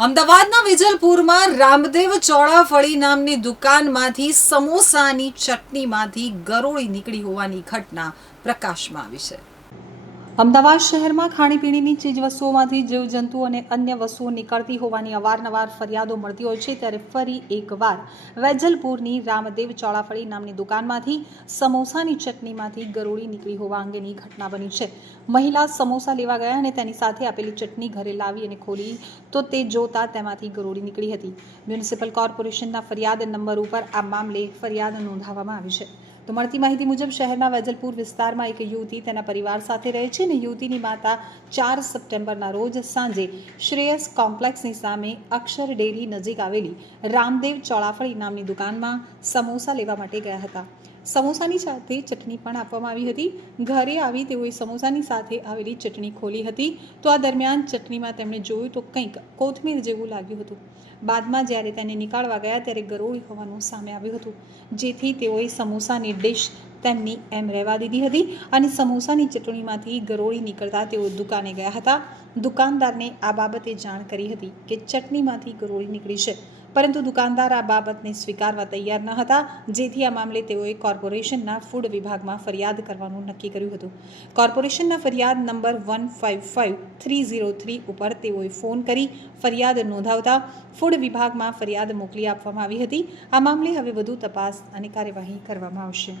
અમદાવાદના વિજલપુરમાં રામદેવ ચોળાફળી નામની દુકાનમાંથી સમોસાની ચટણીમાંથી ગરોળી નીકળી હોવાની ઘટના પ્રકાશમાં આવી છે. અમદાવાદ શહેરમાં ખાણીપીણીની ચીજવસ્તુઓમાંથી જીવજંતુ અને અન્ય વસ્તુઓ નીકળતી હોવાની અવારનવાર ફરિયાદો મળતી હોય છે, ત્યારે ફરી એકવાર વેજલપુરની રામદેવ ચોળાફળી નામની દુકાનમાંથી સમોસાની ચટણીમાંથી ગરોળી નીકળી હોવા અંગેની ઘટના બની છે. મહિલા સમોસા લેવા ગયા અને તેની સાથે આપેલી ચટણી ઘરે લાવી અને ખોલી, તો તે જોતા તેમાંથી ગરોળી નીકળી હતી. મ્યુનિસિપલ કોર્પોરેશનના ફરિયાદ નંબર ઉપર આ મામલે ફરિયાદ નોંધાવવામાં આવી છે. તો મળતી માહિતી મુજબ શહેરના વેજલપુર વિસ્તારમાં એક યુવતી તેના પરિવાર સાથે રહે છે અને યુવતીની માતા ચાર સપ્ટેમ્બરના રોજ સાંજે શ્રેયસ કોમ્પ્લેક્સની સામે અક્ષર ડેરી નજીક આવેલી રામદેવ ચોળાફળી નામની દુકાનમાં સમોસા લેવા માટે ગયા હતા. સમોસાની સાથે ચટણી પણ આપવામાં આવી હતી. ઘરે આવી તેઓએ સમોસાની સાથે આવેલી ચટણી ખોલી હતી. તો આ દરમિયાન ચટણીમાં તેમણે જોયું તો કંઈક કોથમીર જેવું લાગ્યું હતું. બાદમાં જ્યારે તેને નીકાળવા ગયા ત્યારે ગરોળી હોવાનું સામે આવ્યું હતું. જેથી તેઓએ સમોસાની ડિશ તેમની એમ રહેવા દીધી હતી અને સમોસાની ચટણીમાંથી ગરોળી નીકળતા તેઓ દુકાને ગયા હતા. દુકાનદારને આ બાબતે જાણ કરી હતી કે ચટણીમાંથી ગરોળી નીકળી છે, પરંતુ દુકાનદાર આ બાબતને સ્વીકારવા તૈયાર ન હતા, જેથી આ મામલે તેઓએ કોર્પોરેશનના ફૂડ વિભાગમાં ફરિયાદ કરવાનું નક્કી કર્યું હતું. કોર્પોરેશનના ફરિયાદ number one five five three zero three ઉપર તેઓએ ફોન કરી ફરિયાદ નોંધાવતા ફૂડ વિભાગમાં ફરિયાદ મોકલી આપવામાં આવી હતી. આ મામલે હવે વધુ તપાસ અને કાર્યવાહી કરવામાં આવશે.